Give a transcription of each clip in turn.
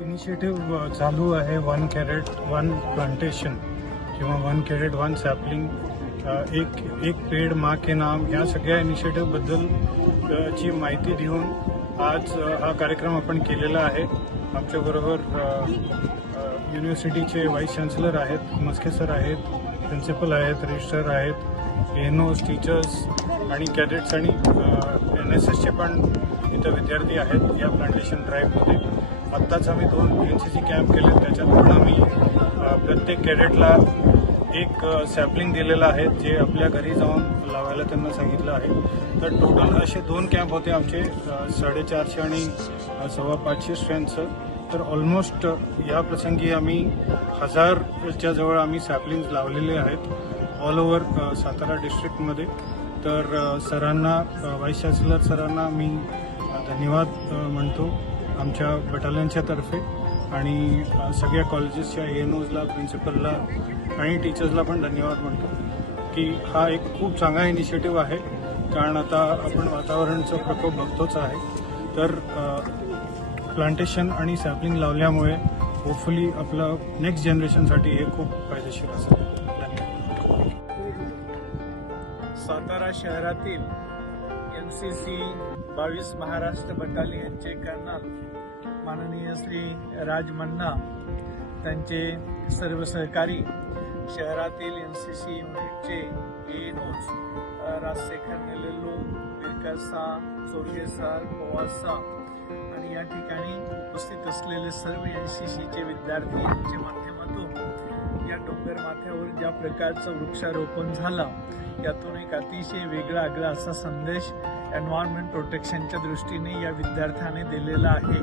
Initiative चालू आहे 1 crate 1 plantation किंवा 1 कॅरेट 1 सॅपलिंग, एक पेड़ माँ के नाम, या सगळ्या इनिशिएटिव्हबद्दल ची माहिती देऊन आज हा कार्यक्रम आपण केलेला आहे. आमच्याबरोबर युनिव्हर्सिटीचे व्हाईस चान्सलर आहेत, मस्के सर आहेत, प्रिन्सिपल आहेत, रजिस्ट्रार आहेत, एनओज, टीचर्स आणि कॅडेट्स आणि NSSचे पण इथं विद्यार्थी आहेत या प्लांटेशन ड्राईव्हमध्ये. आत्ताच आम्ही 2 NCC कॅम्प केले, त्याच्यात पण आम्ही प्रत्येक कॅडेटला एक सॅपलिंग दिलेलं आहे जे आपल्या घरी जाऊन लावायला त्यांना सांगितलं आहे. तर टोटल असे 2 कॅम्प होते आमचे, 450 आणि 550 स्ट्रेंथचं. तर ऑलमोस्ट या प्रसंगी आम्ही 1000च्या जवळ आम्ही सॅपलिंग्स लावलेले आहेत ऑल ओव्हर सातारा डिस्ट्रिक्टमध्ये. तर सरांना, व्हाईस चान्सलर सरांना मी धन्यवाद म्हणतो आमच्या बटालियनच्या तर्फे, आणि सगळ्या कॉलेजेसच्या ANOजला, प्रिन्सिपलला आणि टीचर्सला पण धन्यवाद म्हणतो की हा एक खूप चांगला इनिशिएटिव्ह आहे. कारण आता आपण वातावरणाचा प्रकोप बघतोच आहे. तर प्लांटेशन आणि सॅपलिंग लावल्यामुळे होपफुली आपलं नेक्स्ट जनरेशनसाठी हे खूप फायदेशीर असेल. सातारा शहरातील NCC 22 महाराष्ट्र बटालियनचे कर्नल माननीय श्री राज मन्ना, त्यांचे सर्व सहकारी, शहरातील NCC युनिटचे ANOज राजशेखर नेलेल्लो, विरकर साह, चोरगे सर, पवार साह आणि या ठिकाणी उपस्थित असलेले सर्व NCCचे विद्यार्थी यांच्या माध्यमातून या डोंगर माथ्यावर ज्या प्रकारचं वृक्षारोपण झालं, यातून एक अतिशय वेगळा आगळा असा संदेश एन्व्हायरमेंट प्रोटेक्शनच्या दृष्टीने या विद्यार्थ्याने दिलेला आहे.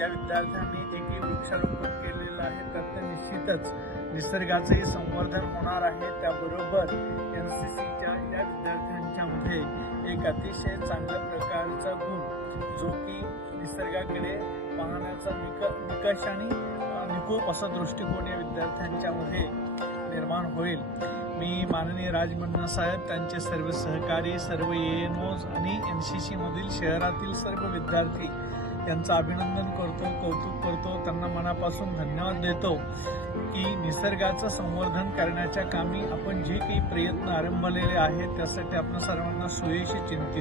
या विद्यार्थ्यांनी जे वृक्षारोपण केलेलं आहे त्यात निश्चितच निसर्गाचंही संवर्धन होणार आहे. त्याबरोबर NCCच्या या विद्यार्थ्यांच्या मध्ये एक अतिशय चांगल्या प्रकारचा गुण, जो की निसर्गाकडे पाहण्याचा निकष आणि निकोप असा दृष्टिकोन या विद्यार्थ्यांच्या मध्ये निर्माण होईल. मी माननीय राज मन्ना साहेब, त्यांचे सर्व सहकारी, सर्व ANOज आणि NCC मधील शहरातील सर्व विद्यार्थी यांचं अभिनंदन करतो, कौतुक करतो, त्यांना मनापासून धन्यवाद देतो की निसर्गाचं संवर्धन करण्याच्या कामी आपण जे काही प्रयत्न आरंभलेले आहेत त्यासाठी आपण सर्वांना सुयशी चिंतित